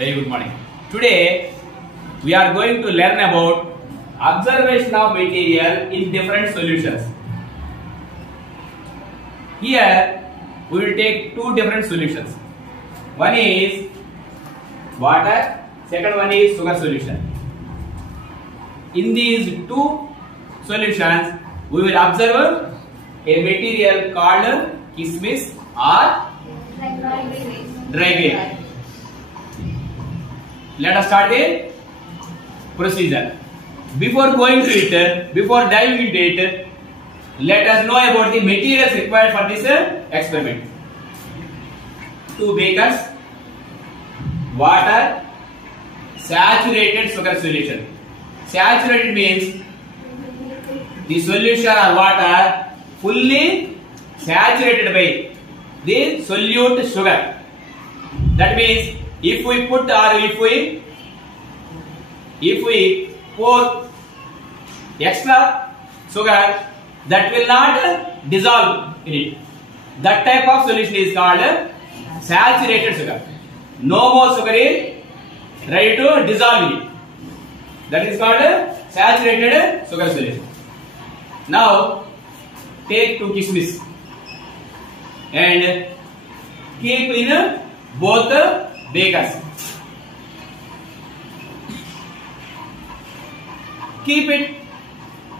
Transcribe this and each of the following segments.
Very good morning. Today we are going to learn about observation of material in different solutions. Here we will take two different solutions. One is water, second one is sugar solution. In these two solutions we will observe a material called kismis or dry grape. Let us start the procedure. Before going to it, before diving into it, let us know about the materials required for this experiment. 2 bakers, water, saturated sugar solution. Saturated means the solution or water fully saturated by the solute sugar. That means if we put or if we pour extra sugar, that will not dissolve in it. That type of solution is called saturated sugar. No more sugar is ready to dissolve in it. That is called saturated sugar solution. Now take 2 kismis and keep in both bakers. Keep it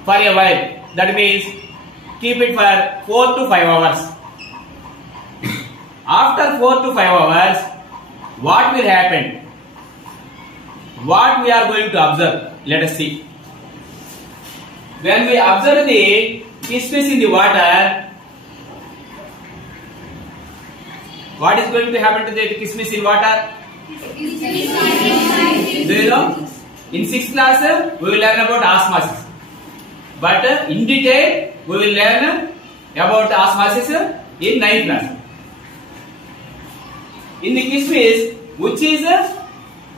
for a while. That means keep it for 4 to 5 hours. After 4 to 5 hours, what will happen? What we are going to observe? Let us see. When we observe the kismis in the water, what is going to happen to the kismis in water? Do you know? In 6th class, we will learn about osmosis. But in detail, we will learn about osmosis in 9th class. In the kismis, which is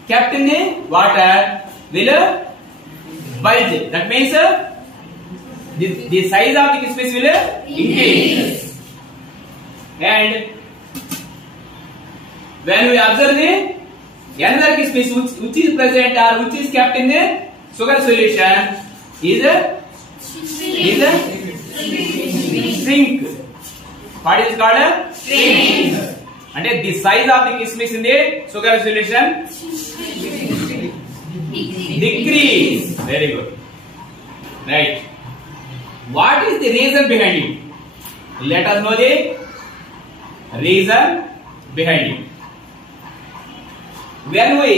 kept in the water, will bulge. That means the size of the kismis will increase. And when we observe the another kismis which is present or which is kept in the sugar solution is shrink. What is called? Shrink. And the size of the kismis in the sugar solution decrease. Very good. Right. What is the reason behind it? Let us know the reason behind it. When we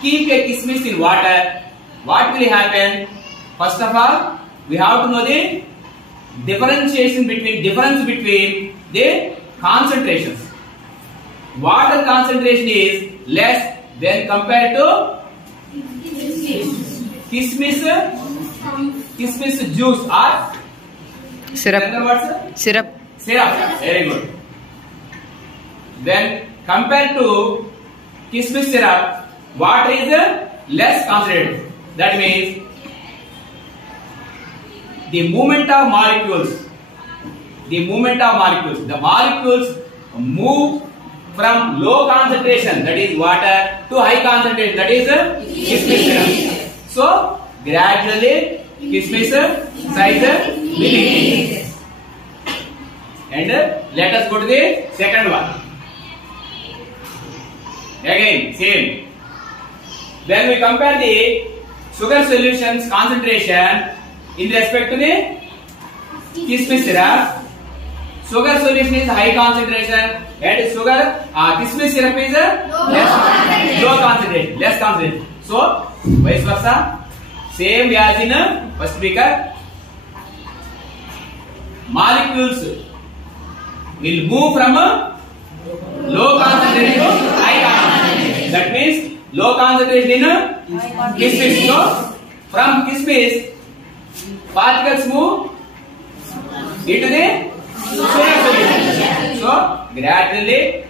keep a kismis in water, what will happen? First of all, we have to know the difference between the concentrations. Water concentration is less when compared to kismis juice or syrup. Very good. Then compared to kismis syrup, water is less concentrated. That means the movement of molecules, the molecules move from low concentration, that is water, to high concentration, that is kismis syrup. So gradually kismis size will increase. And let us go to the second one. Again, same. When we compare the sugar solutions concentration in respect to the kismis syrup, sugar solution is high concentration and kismis syrup is low concentration, less concentration. So, vice versa, same as in first beaker, molecules will move from low concentration to high concentration. That means low concentration in kismis. So from kismis, particles move into the sugar solution. So gradually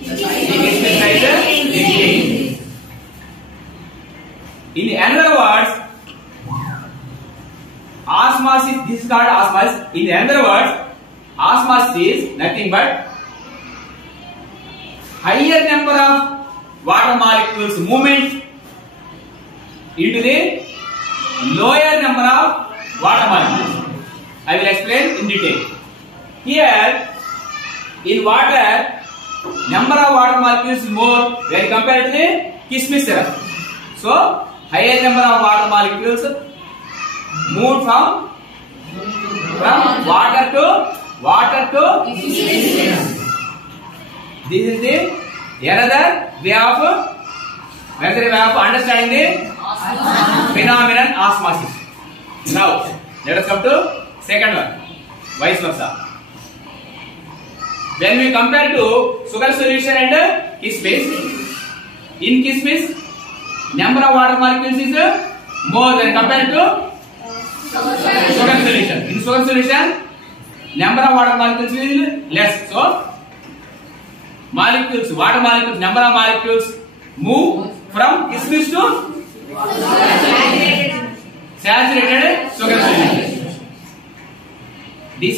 the kismis size increases. In other words, osmosis. This is called osmosis. In other words, osmosis is nothing but higher number of water molecules movement into the lower number of water molecules. I will explain in detail. Here, in water, number of water molecules is more when compared to the Kismis syrup. So, higher number of water molecules move from water to Kismis syrup. This is the another way of understanding the phenomenon osmosis. Now, let us come to second one, vice versa. When we compare to sugar solution and Kismis, in Kismis, number of water molecules is more than compared to sugar solution. In sugar solution, number of water molecules is less. So, molecules, water molecules, number of molecules move from Kismis to saturated sugar solution. This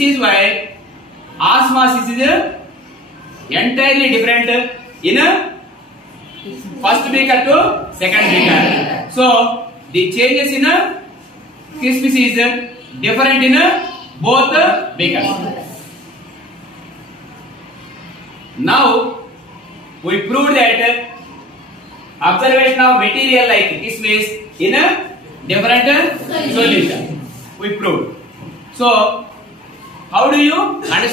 is why osmosis is entirely different in first beaker to second beaker. So the changes in Kismis is different in both beakers. Now we proved that observation of material like Kismis in a different solution. We proved. So how do you understand?